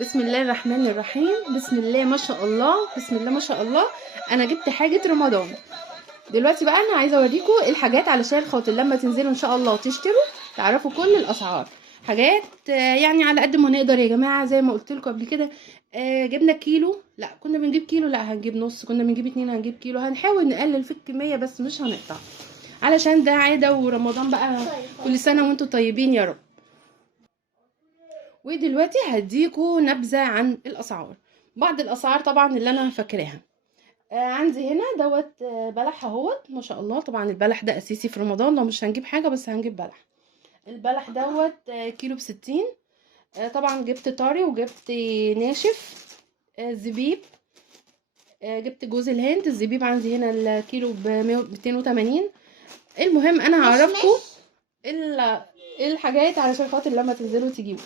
بسم الله الرحمن الرحيم. بسم الله ما شاء الله، بسم الله ما شاء الله. انا جبت حاجه رمضان. دلوقتي بقى انا عايزه اوريكم الحاجات علشان خاطر لما تنزلوا ان شاء الله وتشتروا تعرفوا كل الاسعار. حاجات يعني على قد ما نقدر يا جماعه، زي ما قلت لكم قبل كده. جبنا كيلو، لا كنا بنجيب كيلو، لا هنجيب نص، كنا بنجيب 2 هنجيب كيلو. هنحاول نقلل في الكميه بس مش هنقطع، علشان ده عاده ورمضان بقى. كل سنه وانتم طيبين يا رب. ودلوقتي هديكوا نبذة عن الأسعار، بعض الأسعار طبعا اللي أنا فاكراها. عندي هنا دوت بلح اهوت ما شاء الله. طبعا البلح ده أساسي في رمضان، لو مش هنجيب حاجة بس هنجيب بلح. البلح دوت كيلو ب60. طبعا جبت طري وجبت ناشف. زبيب. جبت جوز الهند. الزبيب عندي هنا الكيلو ب280. المهم أنا هعرفكم الحاجات علشان خاطر لما تنزلوا تجيبوا.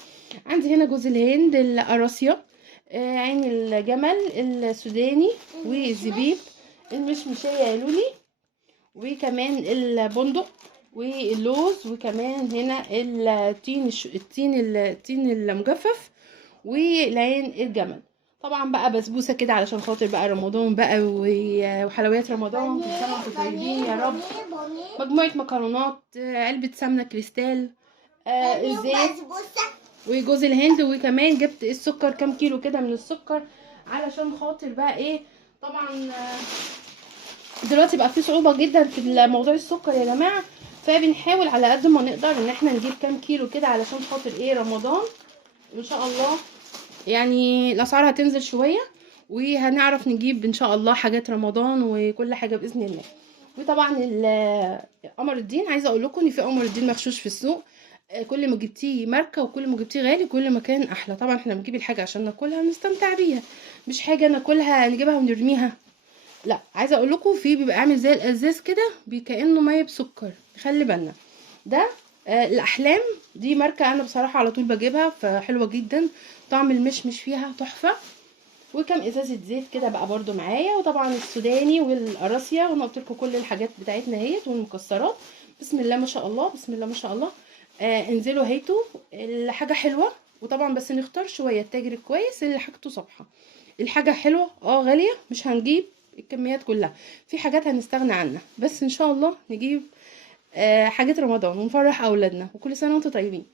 عندي هنا جوز الهند، القراصية، عين الجمل، السوداني، والزبيب، المشمشية يا لولي، وكمان البندق واللوز، وكمان هنا التين المجفف، والعين الجمل. طبعا بقى بسبوسه كده علشان خاطر بقى رمضان بقى وحلويات رمضان. كل سنه وانتم طيبين يا رب. مجموعه مكرونات، علبه سمنه كريستال، الزيت، وجوز الهند. وكمان جبت السكر، كام كيلو كده من السكر علشان خاطر بقى ايه. طبعا دلوقتي بقى في صعوبة جدا في موضوع السكر يا جماعة، فبنحاول على قد ما نقدر ان احنا نجيب كام كيلو كده علشان خاطر ايه رمضان ان شاء الله. يعني الاسعار هتنزل شوية وهنعرف نجيب ان شاء الله حاجات رمضان وكل حاجة باذن الله. وطبعا قمر الدين، عايزه اقول لكم ان في قمر الدين مغشوش في السوق. كل ما جبتيه ماركه وكل ما جبتيه غالي كل ما كان احلى. طبعا احنا بنجيب الحاجه عشان ناكلها ونستمتع بيها، مش حاجه ناكلها نجيبها ونرميها. لا، عايزه اقول لكم في بيبقى عامل زي الازاز كده، كانه ميه بسكر. خلي بالنا ده. الاحلام دي ماركه انا بصراحه على طول بجيبها، فحلوه جدا. طعم المشمش فيها تحفه. وكم ازازه زيت كده بقى برضو معايا. وطبعا السوداني والقراصيه، وانا قلت لكم كل الحاجات بتاعتنا اهيت، والمكسرات. بسم الله ما شاء الله، بسم الله ما شاء الله. انزلوا هاتوا الحاجه حلوه. وطبعا بس نختار شويه التاجر الكويس اللي حاجته صبحه. الحاجه حلوه غاليه، مش هنجيب الكميات كلها. في حاجات هنستغنى عنها، بس ان شاء الله نجيب حاجات رمضان ونفرح اولادنا. وكل سنه وانتم طيبين.